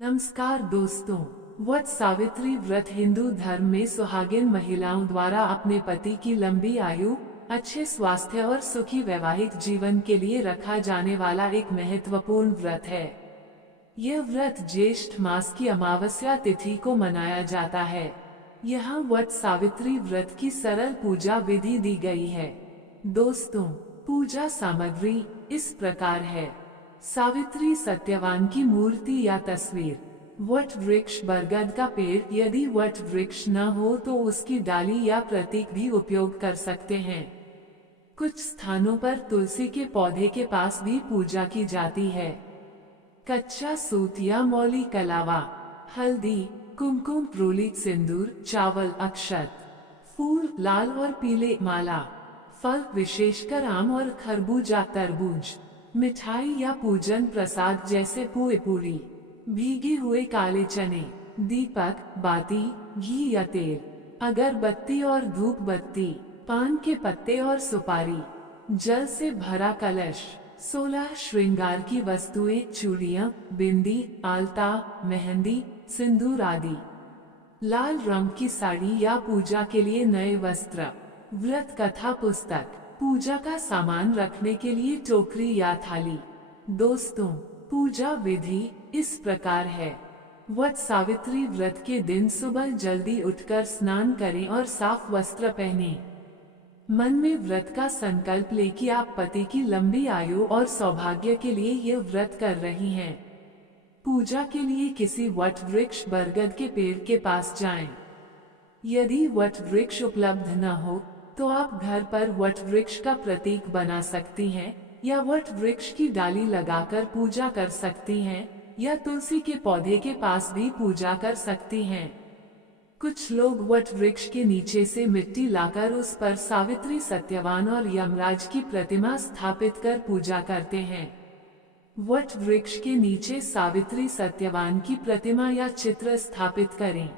नमस्कार दोस्तों, वट सावित्री व्रत हिंदू धर्म में सुहागिन महिलाओं द्वारा अपने पति की लंबी आयु, अच्छे स्वास्थ्य और सुखी वैवाहिक जीवन के लिए रखा जाने वाला एक महत्वपूर्ण व्रत है। यह व्रत ज्येष्ठ मास की अमावस्या तिथि को मनाया जाता है। यहाँ वट सावित्री व्रत की सरल पूजा विधि दी गई है। दोस्तों, पूजा सामग्री इस प्रकार है। सावित्री सत्यवान की मूर्ति या तस्वीर, वट वृक्ष बरगद का पेड़, यदि वट वृक्ष न हो तो उसकी डाली या प्रतीक भी उपयोग कर सकते हैं। कुछ स्थानों पर तुलसी के पौधे के पास भी पूजा की जाती है। कच्चा सूत या मौली कलावा, हल्दी, कुमकुम, प्रोलित सिंदूर, चावल, अक्षत, फूल, लाल और पीले माला, फल विशेषकर आम और खरबूजा, तरबूज, मिठाई या पूजन प्रसाद जैसे पुए पूरी, भीगे हुए काले चने, दीपक, बाती, घी या तेल, अगरबत्ती और धूप बत्ती, पान के पत्ते और सुपारी, जल से भरा कलश, 16 श्रृंगार की वस्तुएं, चूड़ियां, बिंदी, आलता, मेहंदी, सिंदूर आदि, लाल रंग की साड़ी या पूजा के लिए नए वस्त्र, व्रत कथा पुस्तक, पूजा का सामान रखने के लिए टोकरी या थाली। दोस्तों, पूजा विधि इस प्रकार है। वट सावित्री व्रत के दिन सुबह जल्दी उठकर स्नान करें और साफ वस्त्र पहनें। मन में व्रत का संकल्प ले कि आप पति की लंबी आयु और सौभाग्य के लिए यह व्रत कर रही हैं। पूजा के लिए किसी वट वृक्ष बरगद के पेड़ के पास जाएं। यदि वट वृक्ष उपलब्ध न हो तो आप घर पर वट वृक्ष का प्रतीक बना सकती हैं या वट वृक्ष की डाली लगाकर पूजा कर सकती हैं या तुलसी के पौधे के पास भी पूजा कर सकती हैं। कुछ लोग वट वृक्ष के नीचे से मिट्टी लाकर उस पर सावित्री सत्यवान और यमराज की प्रतिमा स्थापित कर पूजा करते हैं। वट वृक्ष के नीचे सावित्री सत्यवान की प्रतिमा या चित्र स्थापित करें।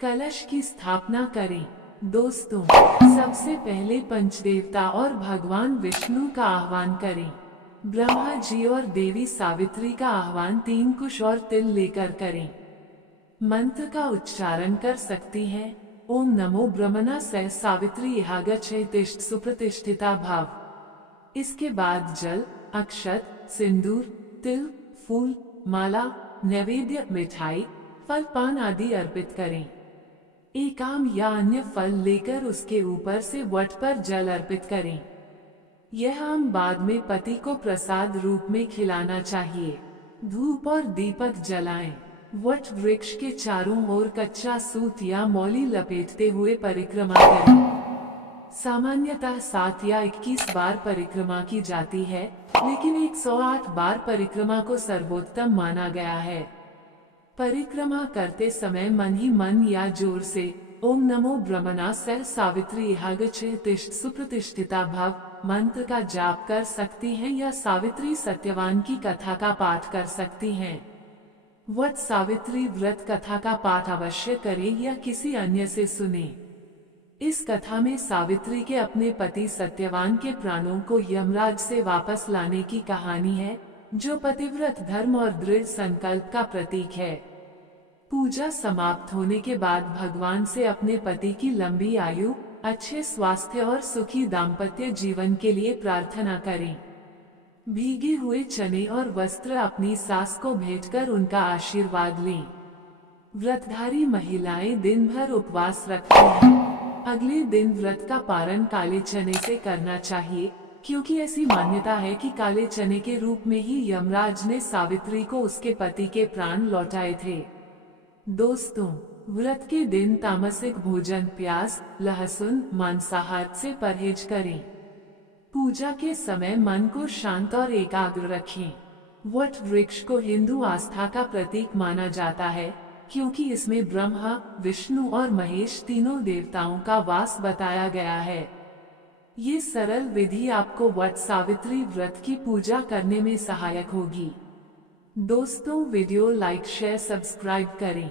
कलश की स्थापना करें। दोस्तों, सबसे पहले पंचदेवता और भगवान विष्णु का आह्वान करें। ब्रह्मा जी और देवी सावित्री का आह्वान 3 कुश और तिल लेकर करें। मंत्र का उच्चारण कर सकती हैं। ओम नमो ब्रह्मणा सह सावित्री इहागच्छे तिष्ठ सुप्रतिष्ठिता भाव। इसके बाद जल, अक्षत, सिंदूर, तिल, फूल, माला, नैवेद्य, मिठाई, फल, पान आदि अर्पित करें। एक आम या अन्य फल लेकर उसके ऊपर से वट पर जल अर्पित करें। यह आम बाद में पति को प्रसाद रूप में खिलाना चाहिए। धूप और दीपक जलाएं। वट वृक्ष के चारों ओर कच्चा सूत या मौली लपेटते हुए परिक्रमा करें। सामान्यतः 7 या 21 बार परिक्रमा की जाती है, लेकिन 108 बार परिक्रमा को सर्वोत्तम माना गया है। परिक्रमा करते समय मन ही मन या जोर से ओम नमो ब्रह्मणा सह सावित्री इहागच्छे तिष्ठ सुप्रतिष्ठिता भाव मंत्र का जाप कर सकती हैं या सावित्री सत्यवान की कथा का पाठ कर सकती हैं। वट सावित्री व्रत कथा का पाठ अवश्य करें या किसी अन्य से सुने। इस कथा में सावित्री के अपने पति सत्यवान के प्राणों को यमराज से वापस लाने की कहानी है, जो पतिव्रत धर्म और दृढ़ संकल्प का प्रतीक है। पूजा समाप्त होने के बाद भगवान से अपने पति की लंबी आयु, अच्छे स्वास्थ्य और सुखी दाम्पत्य जीवन के लिए प्रार्थना करें। भीगे हुए चने और वस्त्र अपनी सास को भेंटकर उनका आशीर्वाद लें। व्रतधारी महिलाएं दिन भर उपवास रखती हैं। अगले दिन व्रत का पारण काले चने से करना चाहिए, क्योंकि ऐसी मान्यता है कि काले चने के रूप में ही यमराज ने सावित्री को उसके पति के प्राण लौटाए थे। दोस्तों, व्रत के दिन तामसिक भोजन, प्याज, लहसुन, मांसाहार से परहेज करें। पूजा के समय मन को शांत और एकाग्र रखें। वट वृक्ष को हिंदू आस्था का प्रतीक माना जाता है, क्योंकि इसमें ब्रह्मा, विष्णु और महेश तीनों देवताओं का वास बताया गया है। ये सरल विधि आपको वट सावित्री व्रत की पूजा करने में सहायक होगी। दोस्तों, वीडियो लाइक, शेयर, सब्सक्राइब करें।